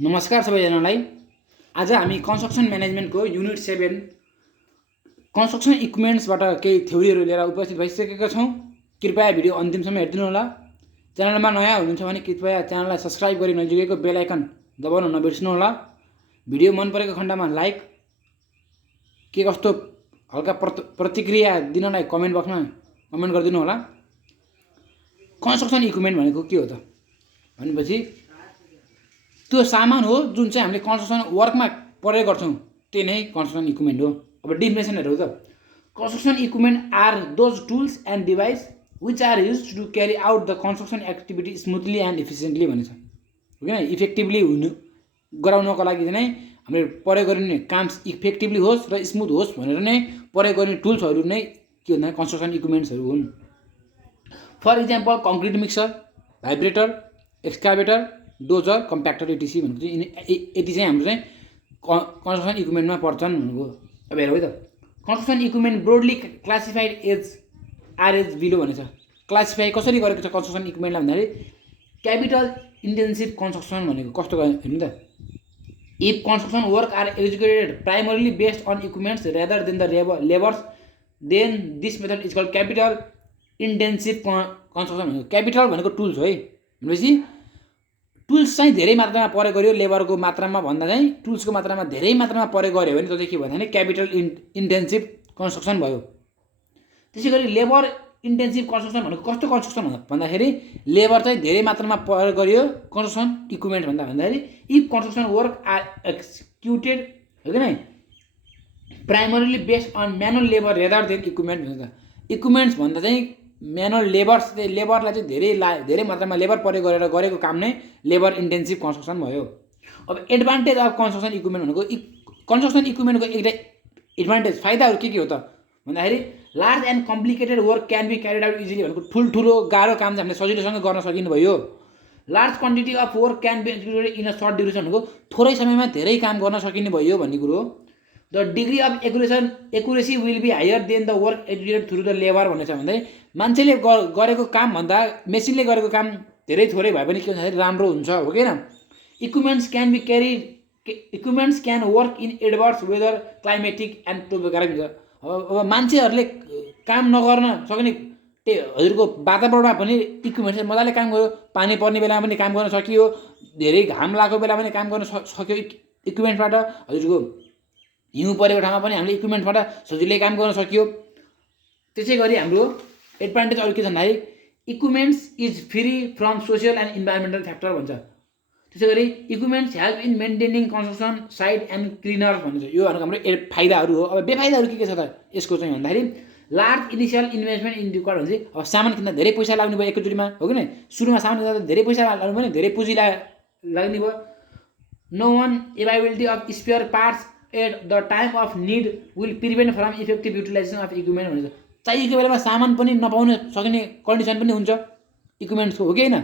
नमस्कार सबैजनालाई। आज हामी कन्स्ट्रक्सन म्यानेजमेन्टको युनिट 7 कन्स्ट्रक्सन इक्विपमेन्ट्सबाट केही थ्योरीहरू लिएर उपस्थित भइसकेका छौँ। कृपया भिडियो अन्तिमसम्म हेरिदिनु होला। च्यानलमा नयाँ हुनुहुन्छ भने कृपया च्यानललाई सब्स्क्राइब गरी नजिकैको बेल आइकन दबाउन नबिर्सनु होला। भिडियो मन परेको खण्डमा लाइक, के कस्तो हल्का प्रतिक्रिया दिनलाई कमेन्ट बक्समा कमेन्ट गरिदिनु होला। कन्स्ट्रक्सन इक्विपमेन्ट भनेको के हो त भनेपछि त्यो सामान हो जुन चाहिँ हामीले कन्स्ट्रक्सन वर्कमा प्रयोग गर्छौँ, त्यही नै कन्स्ट्रक्सन इक्विपमेन्ट हो। अब डिफिनेसनहरू त construction equipment are those tools and device which are use to carry out the construction activity smoothly and efficiently भनेछ। हो किन इफेक्टिभली हुनु गराउनको लागि चाहिँ हामीले प्रयोग गरिने काम इफेक्टिभली होस् र स्मुथ होस् भनेर नै प्रयोग गर्ने टुल्सहरू नै के भन्दा कन्स्ट्रक्सन इक्विपमेन्ट्सहरू हुन्। For example concrete mixer, vibrator, excavator, dozer, compactor etc भनेको चाहिँ यति चाहिँ हाम्रो चाहिँ कन्स्ट्रक्सन इक्विपमेन्टमा पर्छन् भनेको। अब हेरौँ है त, construction equipment broadly classified as below भनेछ। क्लासिफाई कसरी गरेको छ कन्स्ट्रक्सन इक्विपमेन्टलाई भन्दाखेरि क्यापिटल इन्टेन्सिभ कन्स्ट्रक्सन भनेको कस्तो हेर्नु त, if construction work are executed primarily based on equipments rather than the labours then this method is called capital intensive construction भनेको। क्यापिटल भनेको टुल्स हो है भनेपछि टुल्स चाहिँ धेरै मात्रामा प्रयोग गर्यो, लेबरको मात्रामा भन्दा चाहिँ टुल्सको मात्रामा धेरै मात्रामा प्रयोग गर्यो भने त्यो चाहिँ के भयो भने क्यापिटल इन्टेन्सिभ कन्स्ट्रक्सन भयो। त्यसै गरी लेबर इन्टेन्सिभ कन्स्ट्रक्सन भनेको कस्तो कन्स्ट्रक्सन भन्दाखेरि लेबर चाहिँ धेरै मात्रामा प्रयोग गरियो कन्स्ट्रक्सन इक्विपमेन्ट भन्दाखेरि if construction work are executed हो कि नै primarily based on manual labour rather than equipment भन्छ। इक्विपमेन्ट्स भन्दा चाहिँ म्यानुअल लेबरलाई चाहिँ धेरै मात्रामा लेबर प्रयोग गरेर गरेको काम नै लेबर इन्टेन्सिभ कन्स्ट्रक्सन भयो। अब एडभान्टेज अफ कन्स्ट्रक्सन इक्विपमेन्ट भनेको कन्स्ट्रक्सन इक्विपमेन्टको एउटा एडभान्टेज फाइदाहरू के हो त भन्दाखेरि large and complicated work can be carried out easily भनेको ठुल्ठुलो गाह्रो काम चाहिँ हामीले सजिलोसँग गर्न सकिने भयो। Large quantity of work can be executed in a short duration भनेको थोरै समयमा धेरै काम गर्न सकिने भयो भन्ने कुरो हो। The degree of accuracy will be higher than the work executed through the labour भनेछ भन्दै मान्छेले गरेको काम भन्दा मेसिनले गरेको काम धेरै थोरै भए पनि के भन्दाखेरि राम्रो हुन्छ हो कि न। Equipments can work in adverse weather climatic and topography हुन्छ। अब मान्छेहरूले काम नगर्न सक्ने हजुरको वातावरणमा पनि इक्विपमेन्ट्स मजाले काम गर्यो, पानी पर्ने बेलामा पनि काम गर्न सकियो, धेरै घाम लागेको बेलामा पनि काम गर्न सक्यो इक्विपमेन्टबाट। हजुरको हिउँ परेको ठाउँमा पनि हामीले इक्विपमेन्टबाट सजिलै काम गर्न सकियो। त्यसै गरी हाम्रो एडभान्टेज अरू के छ भन्दाखेरि equipments is free from social and environmental factor भन्छ। त्यसै गरी equipments help in maintaining construction site and cleaner भन्छ। यो भनेको हाम्रो फाइदाहरू हो। अब बेफाइदाहरू के छ त यसको चाहिँ भन्दाखेरि large initial investment in required भने चाहिँ अब सामान किन्दा धेरै पैसा लाग्ने भयो एकैचोटिमा हो कि नै। सुरुमा सामान किन्दा धेरै पैसा लाग्नु पनि धेरै पुँजी लाग्ने भयो। Non availability of spare parts at the time of need will prevent from effective utilisation of equipment भन्छ। चाहिएको बेलामा सामान पनि नपाउन सक्ने कन्डिसन पनि हुन्छ इक्विपमेन्ट्सको हो कि होइन।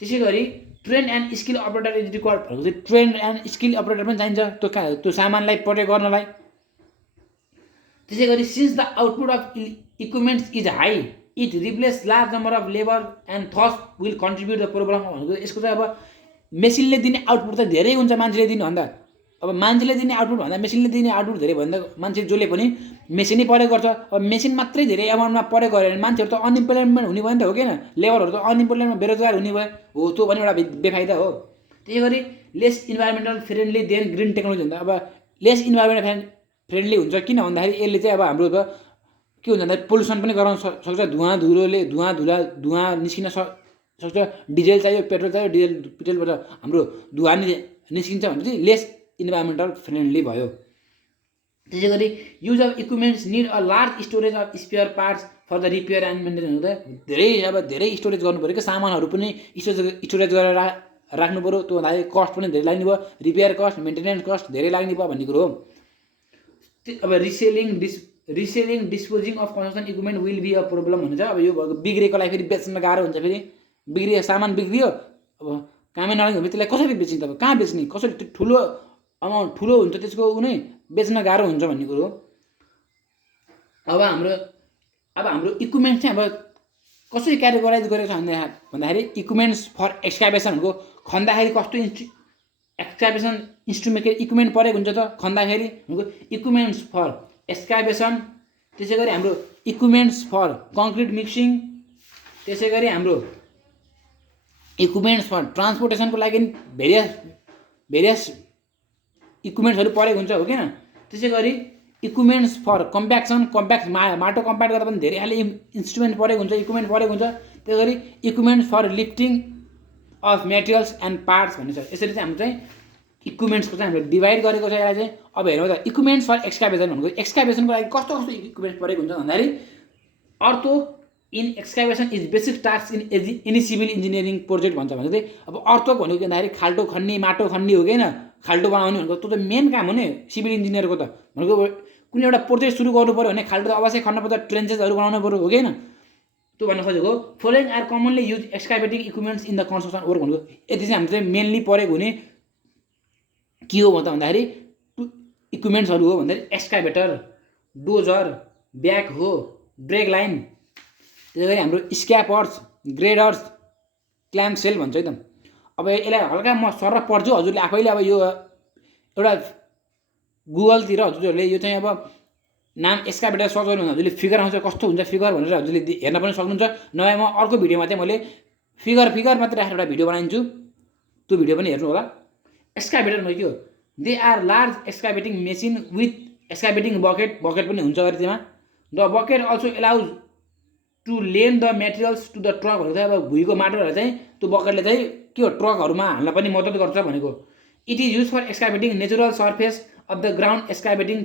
त्यसै गरी train and skill operator is required भनेको चाहिँ ट्रेन एन्ड स्किल अपरेटर पनि चाहिन्छ त्यो सामानलाई प्रयोग गर्नलाई। त्यसै गरी since the output of equipments is high it replace large number of labour and thus will contribute the problem भनेको यसको चाहिँ अब मेसिनले दिने आउटपुट त धेरै हुन्छ मान्छेले दिनुभन्दा। अब मान्छेले दिने आउटपुट भन्दा मेसिनले दिने आउटपुट धेरै भन्दा मान्छे जसले पनि मेसिनै प्रयोग गर्छ। अब मेसिन मात्रै धेरै एमाउन्टमा प्रयोग गऱ्यो भने मान्छेहरू त अनइम्प्लोइमेन्ट हुने भयो नि त हो कि होइन। लेबरहरू त अनइम्प्लोइमेन्ट बेरोजगार हुने भयो हो, त्यो पनि एउटा बेफाइदा हो। त्यसै गरी less environmental friendly than green technology हुन्छ। अब लेस इन्भाइरोमेन्ट फ्रेन्डली हुन्छ किन भन्दाखेरि यसले चाहिँ अब हाम्रो के हुन्छ भन्दाखेरि पोल्युसन पनि गराउन सक्छ। धुवा निस्किन सक्छ। डिजेल चाहियो, पेट्रोल चाहियो, पेट्रोलबाट हाम्रो धुवा निस्किन्छ भने चाहिँ लेस इन्भाइरोमेन्टल फ्रेन्डली भयो। त्यसै गरी use of equipments need a large storage of spare parts for the repair and maintenance हुँदा धेरै स्टोरेज गर्नु पऱ्यो कि सामानहरू पनि स्टोरेज गरेर राख्नु पऱ्यो। त्यो भन्दाखेरि कस्ट पनि धेरै लाग्ने भयो, रिपेयर कस्ट मेन्टेनेन्स कस्ट धेरै लाग्ने भयो भन्ने कुरो हो। अब reselling disposing of construction equipment will be a problem भन्छ। अब यो बिग्रेकोलाई फेरि बेच्न गाह्रो हुन्छ। फेरि सामान बिग्रियो अब कामै नलाग्यो भने त्यसलाई कसरी बेच्ने, त कहाँ बेच्ने, कसरी त्यो ठुलो अमाउन्ट ठुलो हुन्छ त्यसको नै बेच्न गाह्रो हुन्छ भन्ने कुरो हो। अब हाम्रो इक्विपमेन्ट चाहिँ अब कसरी क्याटेगोराइज गरेको छ भन्दाखेरि इक्विपमेन्ट्स फर एक्सकाभेसन भनेको खन्दाखेरि कस्तो एक्सकाभेसन इन्स्ट्रुमेन्ट इक्विपमेन्ट परेको हुन्छ त खन्दाखेरि इक्विपमेन्ट्स फर एक्सकाभेसन, त्यसै गरी हाम्रो इक्विपमेन्ट्स फर कङ्क्रिट मिक्सिङ, त्यसै गरी हाम्रो इक्विपमेन्ट्स फर ट्रान्सपोर्टेसनको लागि भेरियस इक्विपमेन्ट्सहरू परेको हुन्छ हो किन। त्यसै गरी इक्विपमेन्ट्स फर कम्प्याक्सन माटो कम्प्याक्ट गर्दा पनि धेरै खाले इन्स्ट्रुमेन्ट परेको हुन्छ, इक्विपमेन्ट परेको हुन्छ। त्यसै गरी equipments for lifting of materials and parts भन्ने छ। यसरी चाहिँ हाम्रो चाहिँ इक्विपमेन्ट्सको चाहिँ हामीले डिभाइड गरेको छ। यसलाई चाहिँ अब हेरौँ त इक्विपमेन्ट्स फर एक्सकाभेसन भनेको एक्सकाभेसनको लागि कस्तो कस्तो इक्विपमेन्ट परेको हुन्छ भन्दाखेरि अर्थो in excavation is basic task in any civil engineering project भन्छ भने चाहिँ अब अर्थो भनेको के भन्दाखेरि खाल्टो खन्ने माटो खन्ने हो कि होइन, खाल्टो बनाउने भनेको त्यो त मेन काम हो नि सिभिल इन्जिनियरको त। भनेको कुनै एउटा प्रोजेक्ट सुरु गर्नु पऱ्यो भने खाल्टो त अवश्य खन्न पर्छ, ट्रेन्चेसहरू बनाउनु पऱ्यो हो कि होइन। त्यो भन्न खोजेको following are commonly use excavating equipments in the construction work भनेको यति चाहिँ हाम्रो चाहिँ मेनली परेको हुने के हो भन्दाखेरि इक्विपमेन्ट्सहरू हो भन्दाखेरि एक्सकाभेटर, डोजर, ब्याक हो, ड्रेग लाइन, त्यसै गरी हाम्रो स्क्यापर्स, ग्रेडर्स, क्ल्याम्प सेल भन्छ है त। अब यसलाई हल्का म सर पढ्छु, हजुरले आफैले अब यो एउटा गुगलतिर हजुरहरूले यो चाहिँ अब नाम एक्सकाभेटर सर्च गर्नु भने हजुरले फिगर आउँछ कस्तो हुन्छ फिगर भनेर हजुरले हेर्न पनि सक्नुहुन्छ। नभए म अर्को भिडियोमा चाहिँ मैले फिगर मात्रै राखेर एउटा भिडियो बनाइदिन्छु, त्यो भिडियो पनि हेर्नु होला। एक्सकाभेटर के हो? They are large excavating machine with excavating bucket पनि हुन्छ अरे त्यसमा। The bucket also allows to lane the materials to the truck भनेको चाहिँ अब भुइँको माटोहरू चाहिँ त्यो बकेटले चाहिँ के हो ट्रकहरूमा हाल्न पनि मद्दत गर्छ भनेको। It is use for excavating natural surface of the ground, excavating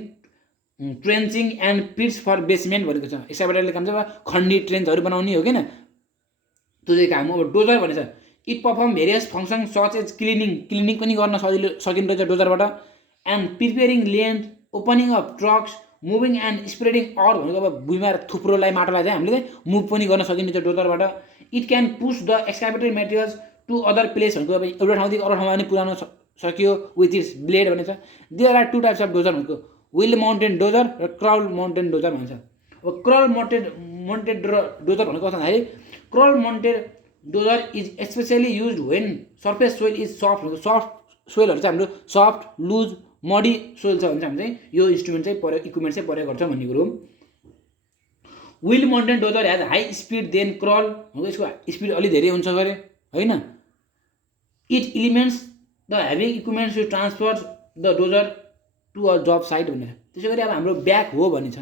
trenching and pits for basement भनेको छ। एक्सकाभेटरले काम चाहिँ खन्डी ट्रेन्चहरू बनाउने हो किन, त्यो चाहिँ काम हो। अब डोजर भनेको छ it perform various function such as cleaning पनि गर्न सकिँदो रहेछ डोजरबाट। And preparing land, opening of tracks, moving and spreading or भनेको अब भुइँमा थुप्रोलाई माटोलाई चाहिँ हामीले चाहिँ मुभ पनि गर्न सकिन्छ डोजरबाट। It can push the excavated materials to other place भनेको अब एउटा ठाउँदेखि अरू ठाउँमा पनि पुऱ्याउन सकियो विथ इट्स ब्लेड भनेको छ। There are two types of dozer भनेको व्हिल माउन्टेड डोजर र क्रल माउन्टेड डोजर भन्छ। अब क्रल माउन्टेड डोजर भनेको कस्तो भन्दाखेरि crawl mounted dozer is specially use when surface soil is soft भनेको सफ्ट सोइलहरू चाहिँ हाम्रो सफ्ट लुज मडी सोइल छ भने चाहिँ हामी चाहिँ यो इन्स्ट्रुमेन्ट चाहिँ इक्विपमेन्ट चाहिँ प्रयोग गर्छ भन्ने कुरो। Wheel mounted dozer has high speed than crawl भनेको यसको स्पिड अलि धेरै हुन्छ गरे होइन। It eliminates the heaving equipments to transfer the dozer to a job site भनेर। त्यसै गरी अब हाम्रो ब्याक हो भनिन्छ।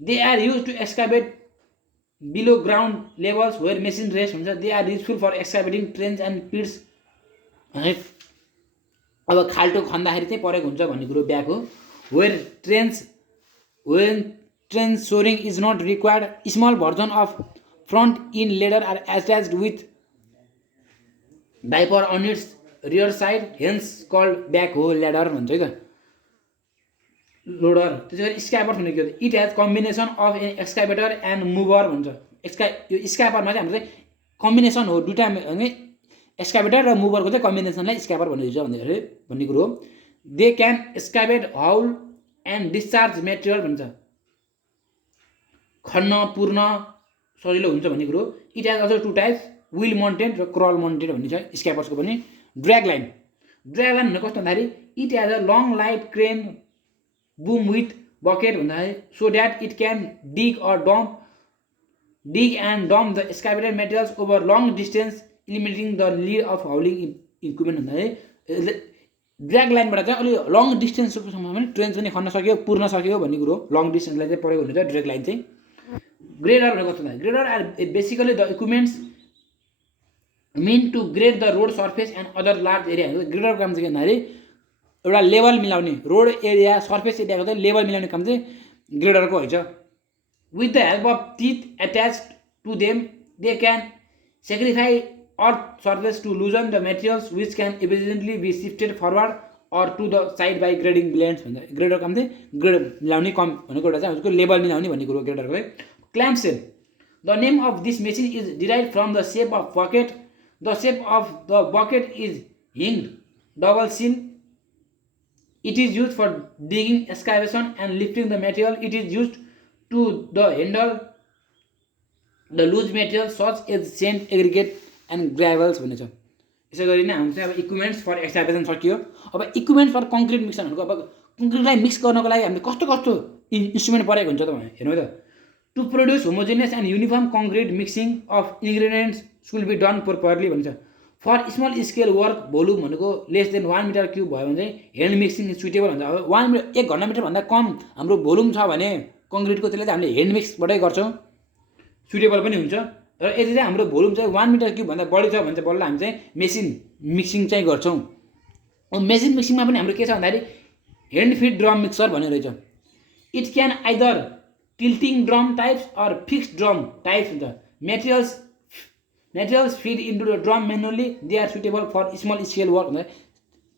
They are use to excavate below ground levels where machine rest हुन्छ। They are useful for excavating trench and pits भने अब खाल्टो खन्दाखेरि चाहिँ परेको हुन्छ भन्ने कुरो backhoe. Where trench shoring is not required, small version of front end loader are attached with dipper on its rear side, hence called backhoe loader भन्छ है त लोडर। त्यसै गरी स्क्यापर भनेको के हो? It has combination of excavator and mover भन्छ। यो स्क्यापरमा चाहिँ हाम्रो चाहिँ कम्बिनेसन हो दुईवटा एक्सकाभेटर र मुभरको चाहिँ कम्बिनेसनलाई स्क्यापर भन्ने कुरो हो। They can excavate haul and discharge material भन्छ। खन्न पुर्न सजिलो हुन्छ भन्ने कुरो। It has also two types wheel mounted र क्रल माउन्टेड भन्ने छ स्क्यापर्सको पनि। ड्र्याग लाइन भनेको कस्तो भन्दाखेरि it has a long light crane boom with bucket भन्दाखेरि so that it can dig and dump the excavated materials over long distance eliminating the lead of hauling equipment भन्दाखेरि drag लाइनबाट चाहिँ अलि long डिस्टेन्ससम्म पनि trench पनि खन्न सक्यो पुर्न सक्यो भन्ने कुरो। लङ डिस्टेन्सलाई चाहिँ प्रयोग हुन्छ ड्र्याग लाइन चाहिँ। ग्रेडर भनेको कस्तो भन्दाखेरि grader are basically the equipments mean to grade the road surface and other large area. ग्रेडरको काम चाहिँ के भन्दाखेरि एउटा लेभल मिलाउने रोड एरिया सर्फेस एरियाको चाहिँ लेभल मिलाउने काम चाहिँ ग्रेडरको हुन्छ। With the help of teeth attach to them they can scarify earth surface to loosen the materials which can efficiently be shifted forward or to the side by grading blends भन्छ। ग्रेडरको काम चाहिँ grade मिलाउने कम भनेको एउटा चाहिँ उसको level मिलाउने भन्ने कुरो ग्रेडरको है। Clamp shell the name of this machine is derive from the shape of bucket. The shape of the bucket is hinged double shell. It is used for digging, excavation and lifting the material. It is used to handle the loose material such as sand, aggregate and gravels भन्ने छ। यसै गरी नै हाम्रो चाहिँ अब equipments for excavation सकियो। अब इक्विपमेन्ट्स फर कङ्क्रिट मिक्सन भनेको अब कङ्क्रिटलाई मिक्स गर्नको लागि हामीले कस्तो कस्तो इन्स्ट्रुमेन्ट प्रयोग हुन्छ त हेर्नु त। To produce homogeneous and uniform concrete mixing of ingredients should be done properly भन्छ। For small scale work volume भनेको लेस देन 1 मिटर क्युब भयो भने चाहिँ ह्यान्ड मिक्सिङ इज सुटेबल हुन्छ। अब 1 घनमिटरभन्दा कम हाम्रो भोल्युम छ भने कङ्क्रिटको त्यसले चाहिँ हामीले ह्यान्ड मिक्सबाटै गर्छौँ, सुटेबल पनि हुन्छ। र यदि चाहिँ हाम्रो भोल्युम चाहिँ 1 मिटर क्युबभन्दा बढी छ भने चाहिँ बल्ल हामी चाहिँ मेसिन मिक्सिङ चाहिँ गर्छौँ। मेसिन मिक्सिङमा पनि हाम्रो के छ भन्दाखेरि ह्यान्ड फिड ड्रम मिक्सर भन्ने रहेछ। It can either tilting drum types or fixed drum types हुन्छ। Materials feed into the drum manually they are suitable for small scale work हुन्छ।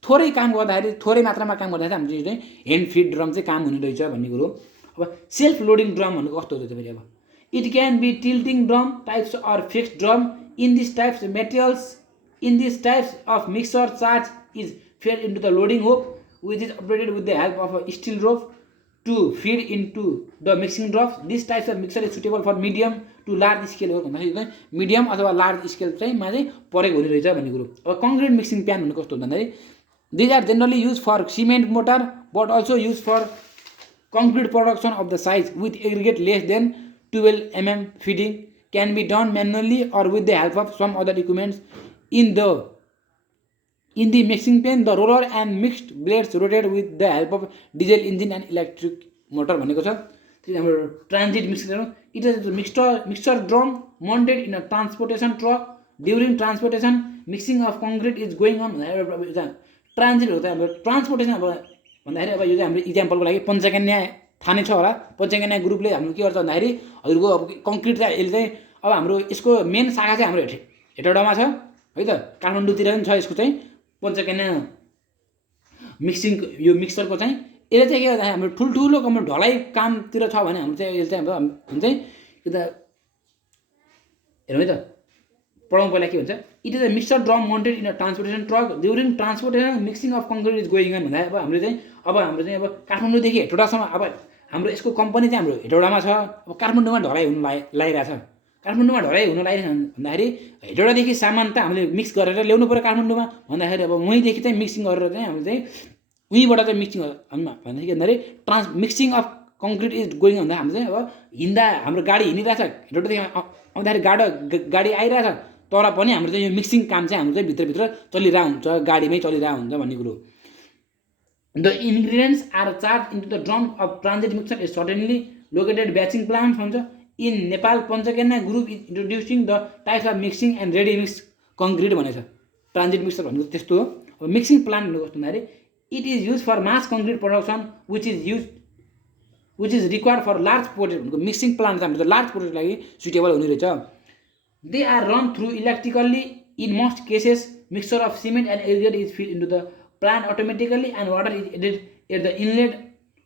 थोरै काम गर्दाखेरि थोरै मात्रामा काम गर्दाखेरि हाम्रो चाहिँ ह्यान्ड फिड ड्रम चाहिँ काम हुने रहेछ भन्ने कुरो। अब सेल्फ लोडिङ ड्रम भनेको कस्तो हुन्छ फेरि अब it can be tilting drum types or fixed drum in this types of mixer charge is fed into the loading hop which is operated with the help of a steel rope to feed into the mixing drops. This types of mixer is suitable for medium to large scale work भन्दाखेरि चाहिँ medium अथवा large scale चाहिँ मा चाहिँ प्रयोग हुने रहेछ भन्ने कुरो। अब कङ्क्रिट मिक्सिङ प्यान भनेको कस्तो भन्दाखेरि these are generally use for cement mortar but also use for concrete production of the size with aggregate less than 12 mm feeding can be done manually or with the help of some other equipments in the mixing pan. The roller and mixed blades rotate with the help of diesel engine and electric motor भनेको छ। त्यो हाम्रो transit mixer it is mixture drum mounted in a transportation truck during transportation mixing of concrete is going on. ट्रान्जिटहरू चाहिँ हाम्रो transportation अब भन्दाखेरि अब यो चाहिँ हाम्रो इक्जाम्पलको लागि पञ्चकन्या थाहा नै छ होला। पञ्चकन्या ग्रुपले हाम्रो के गर्छ भन्दाखेरि हजुरको अब कङ्क्रिट चाहिँ यसले चाहिँ अब हाम्रो यसको मेन शाखा चाहिँ हाम्रो हेटौडामा छ है त, काठमाडौँतिर पनि छ यसको चाहिँ पञ्चकन्या मिक्सिङ यो मिक्सरको चाहिँ। यसले चाहिँ के गर्दाखेरि हाम्रो ठुल्ठुलो ढलाइ कामतिर छ भने हाम्रो चाहिँ यसले चाहिँ हाम्रो चाहिँ यता हेरौँ है त पढौँ पहिला के भन्छ। It is a mixer drum mounted in a transportation truck during transportation mixing of concrete is going on भन्दा अब हाम्रो चाहिँ अब काठमाडौँदेखि हेटौडासम्म अब हाम्रो यसको कम्पनी चाहिँ हाम्रो हेटौडामा छ। अब काठमाडौँमा ढलाइ हुनु लागिरहेछ। काठमाडौँमा ढलाइ हुनु लागिरहेछ भन्दाखेरि हेटौडादेखि सामान त हामीले मिक्स गरेर ल्याउनु पऱ्यो काठमाडौँमा भन्दाखेरि अब वहीँदेखि चाहिँ मिक्सिङ गरेर चाहिँ हामीले चाहिँ उहीँबाट चाहिँ मिक्सिङ भन्दाखेरि के भन्दाखेरि mixing of concrete is going भन्दा हाम्रो चाहिँ अब हिँड्दा हाम्रो गाडी हिँडिरहेछ हेटौडादेखि आउँदाखेरि गाडी आइरहेछ तर पनि हाम्रो चाहिँ यो मिक्सिङ काम चाहिँ हाम्रो चाहिँ भित्रभित्र चलिरहेको हुन्छ, गाडीमै चलिरहेको हुन्छ भन्ने कुरो। The ingredients are charge into the drum of transit mixer is certainly located batching plant भन्छ। In Nepal Panchakanya group is introducing the types of mixing and ready mix concrete भनेको छ। ट्रान्जिट मिक्सर भनेको त्यस्तो हो। अब मिक्सिङ प्लान्ट भनेको कस्तो भन्दाखेरि it is use for mass concrete production which is required for large project भनेको मिक्सिङ प्लान्ट चाहिँ हाम्रो लार्ज प्रोजेक्टको लागि सुटेबल हुने रहेछ। They are run through electrically in most cases mixture of cement and aggregate is feed into the plant automatically and water is added at the inlet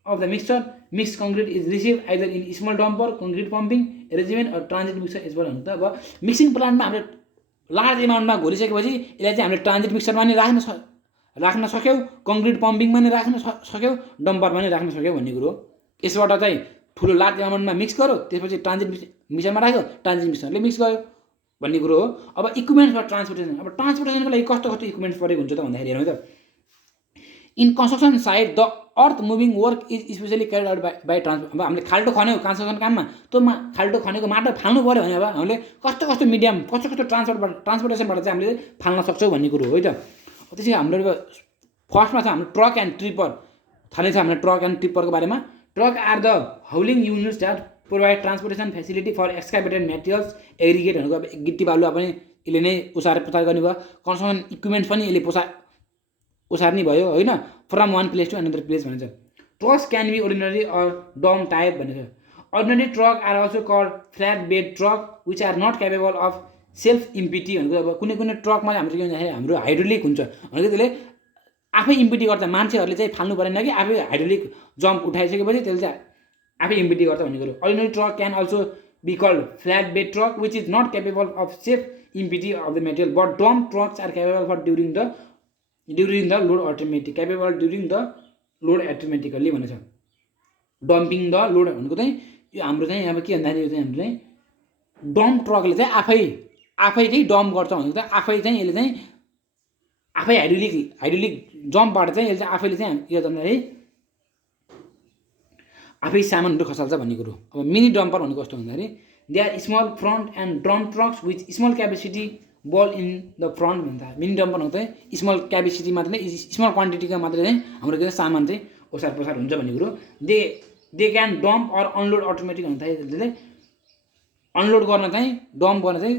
of the mixture. Mixed concrete is received either in small dumper, concrete pumping arrangement or transit mixer as well. अब mixing प्लान्टमा हामीले large एमाउन्टमा घोलिसकेपछि यसलाई चाहिँ हामीले transit मिक्सरमा नि राख्न सक्यौँ, concrete पम्पिङमा नि राख्न सक्यौँ, डम्परमा नि राख्न सक्यौँ भन्ने कुरो। यसबाट चाहिँ ठुलो लार्ज एमाउन्टमा मिक्स गर्यो त्यसपछि ट्रान्जिट मिक्सरमा राख्यो, ट्रान्जिट मिक्सरले मिक्स गर्यो भन्ने कुरो हो। अब इक्विपमेन्ट्स फर ट्रान्सपोर्टेसन, अब ट्रान्सपोर्टेसनको लागि कस्तो कस्तो इक्विपमेन्ट्स प्रयोग हुन्छ त भन्दाखेरि हेरौँ है त। In construction side the earth moving work is specially carried out by transport. अब हामीले खाल्टो खन्यो कन्स्ट्रक्सन काममा त्यो खाल्टो खनेको माटो फाल्नु पऱ्यो भने अब हामीले कस्तो कस्तो मिडियम कस्तो कस्तो ट्रान्सपोर्टेसनबाट चाहिँ हामीले फाल्न सक्छौँ भन्ने कुरो हो है त। त्यसै हाम्रो फर्स्टमा छ हाम्रो ट्रक एन्ड ट्रिपर। थाहा नै छ हाम्रो ट्रक एन्ड ट्रिपरको बारेमा। Truck are the hauling units that provide transportation facility for excavated materials aggregate भनेको अब गिट्टी बालुवा पनि यसले नै ओसार पुसार गर्ने भयो, कन्स्ट्रक्सन इक्विपमेन्ट्स पनि यसले ओसार्ने भयो होइन। From one place to another place भनिन्छ। Trucks can be ordinary or dump type भनेको छ। Ordinary truck are also called flat bed truck which are not capable of self empty भनेको अब कुनै कुनै ट्रकमा हाम्रो के भन्दाखेरि हाम्रो हाइड्रोलिक हुन्छ भनेको त्यसले आफै इम्पिटी गर्छ, मान्छेहरूले चाहिँ फाल्नु परेन कि आफै हाइड्रोलिक जम्प उठाइसकेपछि त्यसले चाहिँ आफै इम्पिटी गर्छ भन्ने कुरो। Ordinary truck can also be called flat bed truck which is not capable of self empty of the material but dump trucks are capable for during the load automatic capable during the load automatically भनेको छ। Dumping the load भनेको चाहिँ यो हाम्रो चाहिँ अब के भन्दाखेरि यो चाहिँ हाम्रो चाहिँ डम्प ट्रकले चाहिँ आफै चाहिँ डम्प गर्छ भनेको चाहिँ आफै चाहिँ यसले चाहिँ आफै हाइड्रोलिक जम्पबाट चाहिँ यसले चाहिँ आफैले चाहिँ के गर्दाखेरि आफै सामानहरू खसाल्छ भन्ने कुरो। अब मिनी डम्पर भनेको कस्तो भन्दाखेरि they are small front end drum trucks with small capacity bowl in the front भन्छ। मिनी डम्पर भनेको चाहिँ स्मल क्यापेसिटी मात्रै नै स्मल क्वान्टिटीका मात्रै चाहिँ हाम्रो के सामान चाहिँ ओसार पसार हुन्छ भन्ने कुरो। They can dump or unload automatic भन्दाखेरि अनलोड गर्न चाहिँ डम्प गर्न चाहिँ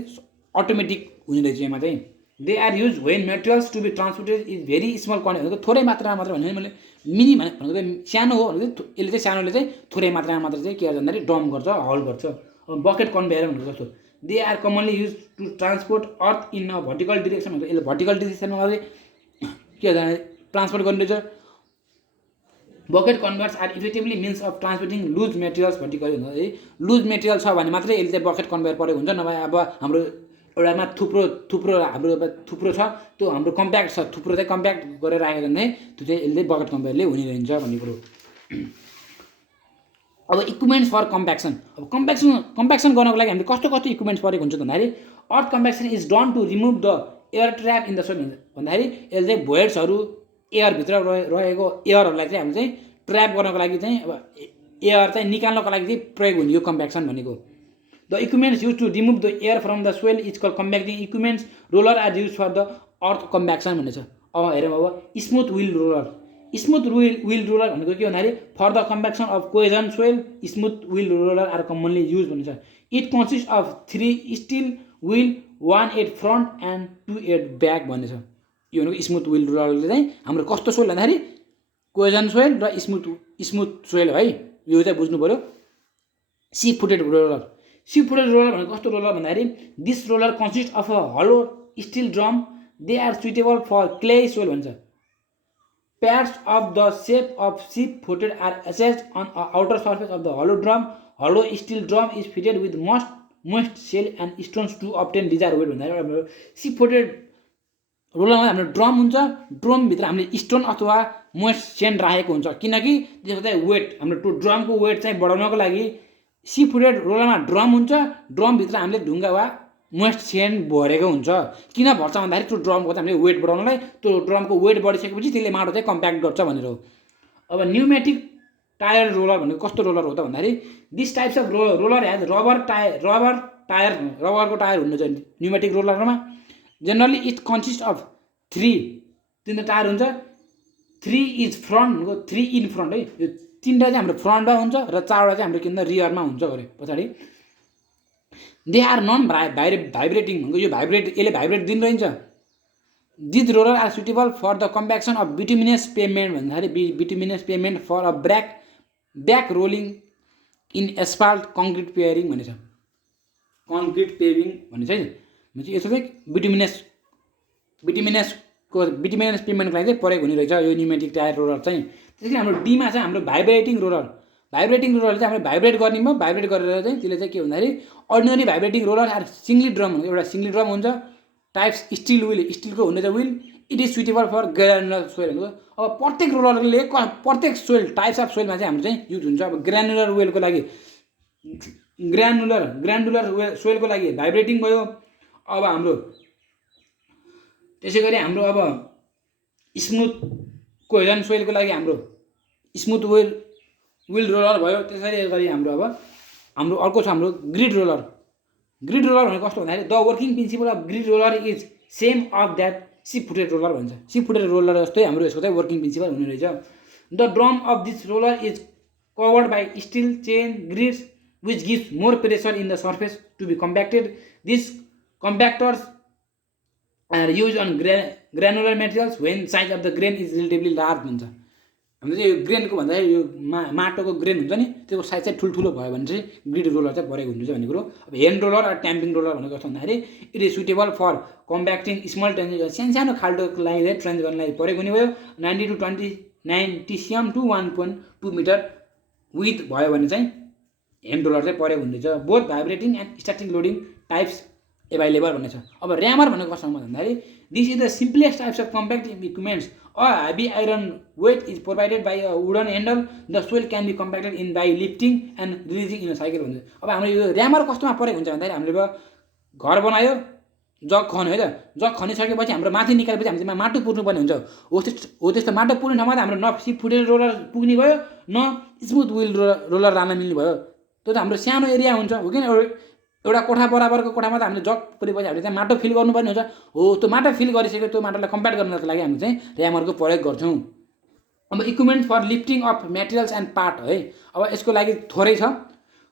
अटोमेटिक हुने रहेछ यसमा चाहिँ। They are use when materials to be transported is very small quantity भनेको थोरै मात्रामा मात्र भने मैले मिनी भनेको चाहिँ सानो हो भनेको यसले चाहिँ सानोले चाहिँ थोरै मात्रामा मात्र चाहिँ के गर्छ भन्दाखेरि डम्प गर्छ हल गर्छ। अब बकेट कन्भेयर भनेको जस्तो they are commonly use to transport earth in a vertical direction भनेको यसले भर्टिकल डिरेक्सनमा मात्रै के गर्छ ट्रान्सपोर्ट गर्ने रहेछ। Bucket converts are effectively means of transporting loose materials vertically भन्दाखेरि लुज मेटेरियल छ भने मात्रै यसले चाहिँ बकेट कन्भेयर परेको हुन्छ। नभए अब हाम्रो एउटामा थुप्रो हाम्रो थुप्रो छ त्यो हाम्रो कम्प्याक्ट छ थुप्रो चाहिँ कम्प्याक्ट गरेर राखेको भने त्यो चाहिँ यसले बकेट कन्भेयरले हुने रहन्छ भन्ने कुरो। अब इक्विपमेन्ट्स फर कम्प्याक्सन। अब कम्प्याक्सन गर्नको लागि हामीले कस्तो इक्विपमेन्ट्स परेको हुन्छ भन्दाखेरि earth compaction is done to remove the air trap in the soil भन्दाखेरि यसले चाहिँ भोइड्सहरू एयरभित्र रहेको एयरहरूलाई चाहिँ हामी चाहिँ ट्र्याप गर्नको लागि चाहिँ अब एयर चाहिँ निकाल्नको लागि चाहिँ प्रयोग हुने यो कम्प्याक्सन भनेको। The equipments use to remove the air from the soil is call compacting equipments. Roller are use for the earth compaction भनेको छ। अब हेरौँ अब smooth wheel roller. Smooth wheel roller भनेको के भन्दाखेरि for the compaction of cohesion soil smooth wheel roller are commonly use भनिन्छ। It consist of 3 steel wheel 1 at front end 2 at back भन्ने छ। यो भनेको स्मुथ विल रोलरले चाहिँ हाम्रो कस्तो सोइल भन्दाखेरि कोहेजन सोइल र स्मुथ सोइल है यो चाहिँ बुझ्नु पऱ्यो। सी फुटेड रोलर भनेको कस्तो रोलर भन्दाखेरि this roller consist of a hollow steel drum. They are suitable for clay soil भन्छ। Pads of the shape of sheep footed are attached on outer surface of the hollow drum. Hollow steel drum is fitted with most shell and stones to obtain desire weight भन्दाखेरि हाम्रो सिप footed रोलरमा हाम्रो drum हुन्छ। ड्रमभित्र हामीले stone अथवा most send राखेको हुन्छ किनकि त्यसको चाहिँ वेट हाम्रो ड्रमको वेट चाहिँ बढाउनको लागि सी फुटेड रोलरमा ड्रम हुन्छ। ड्रमभित्र हामीले ढुङ्गा वा मोस्ट सेन्ड भरेको हुन्छ। किन भर्छ भन्दाखेरि त्यो ड्रमको चाहिँ हामीले वेट बढाउनलाई त्यो ड्रमको वेट बढिसकेपछि त्यसले माटो चाहिँ कम्प्याक्ट गर्छ भनेर हो। अब न्युमेटिक टायर रोलर भनेको कस्तो रोलर हो त भन्दाखेरि this types of roller has रबरको टायर हुनु चाहिँ न्युमेटिक रोलरमा। Generally it consist of 3 tyre हुन्छ। 3 इज फ्रन्ट भनेको 3 इन फ्रन्ट है यो 3वटा चाहिँ हाम्रो फ्रन्टमा हुन्छ र 4वटा चाहिँ हाम्रो किन रियरमा हुन्छ गरे पछाडि। दे आर नन भाइब्रेटिङ भनेको यो यसले भाइब्रेट दिन रहन्छ। This roller are suitable for the compaction of bituminous pavement भन्दाखेरि bituminous pavement for a back rolling in asphalt concrete pairing भन्ने छ। कङ्क्रिट पेभिङ भन्ने छ है यो चाहिँ बिटुमिनस पेभमेन्टको लागि चाहिँ प्रयोग हुने रहेछ यो न्युमेटिक टायर रोलर चाहिँ। त्यसैले हाम्रो डीमा चाहिँ हाम्रो भाइब्रेटिङ रोलरले चाहिँ हामीले भाइब्रेट गर्ने भयो। भाइब्रेट गरेर चाहिँ त्यसले चाहिँ के भन्दाखेरि ordinary vibrating roller are singly drum भनेको एउटा सिङ्गली ड्रम हुन्छ। टाइप्स स्टिलको हुने चाहिँ wheel it is suitable for granular soil भनेको अब प्रत्येक रोलरले प्रत्येक सोइल टाइप्स अफ सोइलमा चाहिँ हाम्रो चाहिँ युज हुन्छ। अब ग्रानुलर वेलको लागि ग्रानुलर सोइलको लागि भाइब्रेटिङ भयो। अब हाम्रो त्यसै गरी हाम्रो अब स्मुथ कोहेजन सोइलको लागि हाम्रो स्मुथ विल रोलर भयो। त्यसरी गरी हाम्रो अब हाम्रो अर्को छ हाम्रो ग्रिड रोलर भनेको कस्तो भन्दाखेरि the working principal of grid roller is same of that सिप फुटेड रोलर भन्छ। सिप फुटेड रोलर जस्तै हाम्रो यसको चाहिँ वर्किङ प्रिन्सिपल हुने रहेछ। The drum of this roller is covered by steel chain grids which gives more pressure in the surface to be compacted. This compactors are use on granular materials when size of the grain is relatively large भन्छ। हाम्रो चाहिँ यो ग्रेनको भन्दाखेरि यो माटोको grain हुन्छ नि त्यसको साइज चाहिँ ठुल्ठुलो भयो भने चाहिँ ग्रिड रोलर चाहिँ प्रयोग हुन्छ भन्ने कुरो। अब हेन्ड रोलर र ट्याम्पिङ रोलर भनेको कस्तो भन्दाखेरि it is suitable for compacting small सानो खाल्टोको लागि चाहिँ ट्रेन्च गर्नलाई प्रयोग हुने भयो। 90 to 90 cm to 1.2 metre width भयो भने चाहिँ हेन्ड रोलर चाहिँ प्रयोग हुँदैछ। Both vibrating and static loading types available भन्ने छ। अब ऱ्यामर भनेको कस्तो भन्दाखेरि this is the simplest types of compacting equipments. A heavy iron weight is provided by a wooden handle the soil can be compacted in by lifting and releasing in a cycle भन्छ। अब हाम्रो यो ऱ्यामर कस्तोमा प्रयोग हुन्छ भन्दाखेरि हामीले अब घर बनायो जग खन्यो है त, जग खनिसकेपछि हाम्रो माथि निकालेपछि हामी त्यसमा माटो पुर्नुपर्ने हुन्छ। हो त्यस्तो माटो पुर्ने ठाउँमा त हाम्रो न सिप फुटेर रोलर पुग्ने भयो, न स्मुथ विल रोलर लान मिल्ने भयो। त्यो त हाम्रो सानो एरिया हुन्छ हो किन, एउटा कोठा बराबरको कोठामा त हामीले जग पुरेपछि हामीले त्यहाँ माटो फिल गर्नुपर्ने हुन्छ। हो त्यो माटो फिल गरिसक्यो, त्यो माटोलाई कम्प्याक्ट गर्नको लागि हामी चाहिँ र्यामरको प्रयोग गर्छौँ। अब equipment for lifting of materials and part है, अब यसको लागि थोरै छ।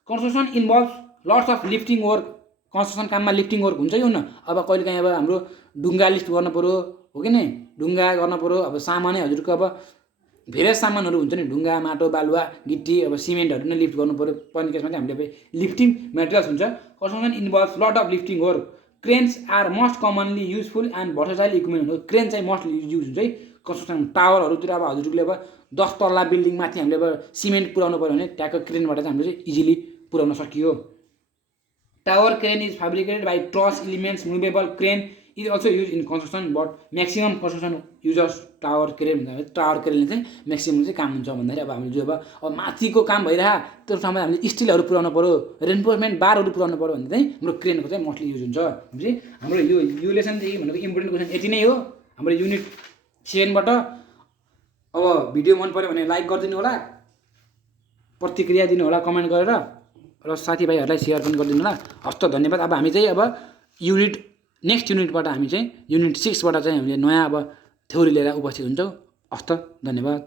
Construction involve lots of lifting work, construction काममा लिफ्टिङ वर्क हुन्छ कि हुन्न। अब कहिलेकाहीँ अब हाम्रो ढुङ्गा लिफ्ट गर्नु पऱ्यो हो कि नै, ढुङ्गा गर्नु पऱ्यो। अब सामानै हजुरको अब धेरै सामानहरू हुन्छ नि, ढुङ्गा, माटो, बालुवा, गिट्टी, अब सिमेन्टहरू नै लिफ्ट गर्नु पऱ्यो। पर्ने केसमा चाहिँ हामीले अब लिफ्टिङ मेटेरियल्स हुन्छ। Construction involve lot of lifting work. Cranes are most commonly useful and versatile equipment हो। क्रेन चाहिँ मोस्टली युज हुन्छ है कन्स्ट्रक्सन टावरहरूतिर। अब हजुरले अब 10 तल्ला बिल्डिङमाथि हामीले अब सिमेन्ट पुऱ्याउनु पऱ्यो भने ट्याक्क क्रेनबाट चाहिँ हामीले चाहिँ इजिली पुऱ्याउन सकियो। Tower crane is fabricated by truss elements. Movable crane is also use in construction, but maximum construction users tower crane भन्दा टावर क्रेनले चाहिँ म्याक्सिमम चाहिँ काम हुन्छ भन्दाखेरि अब हामीले जो अब माथिको काम भइरह त्यो ठाउँमा हामीले स्टिलहरू पुऱ्याउनु पऱ्यो, रेन्फोर्समेन्ट बारहरू पुऱ्याउनु पऱ्यो भने चाहिँ हाम्रो क्रेनको चाहिँ मोस्टली युज हुन्छ। भनेपछि हाम्रो यो लेसन चाहिँ भनेको इम्पोर्टेन्ट क्वेसन यति नै हो हाम्रो युनिट 7बाट। अब भिडियो मन पऱ्यो भने लाइक गरिदिनु होला, प्रतिक्रिया दिनु होला कमेन्ट गरेर, र साथीभाइहरूलाई सेयर पनि गरिदिनु होला। हस्त धन्यवाद। अब हामी चाहिँ अब नेक्स्ट युनिटबाट हामी चाहिँ युनिट 6बाट चाहिँ हामीले नयाँ अब थ्योरी लिएर उपस्थित हुन्छौँ। हस्त धन्यवाद।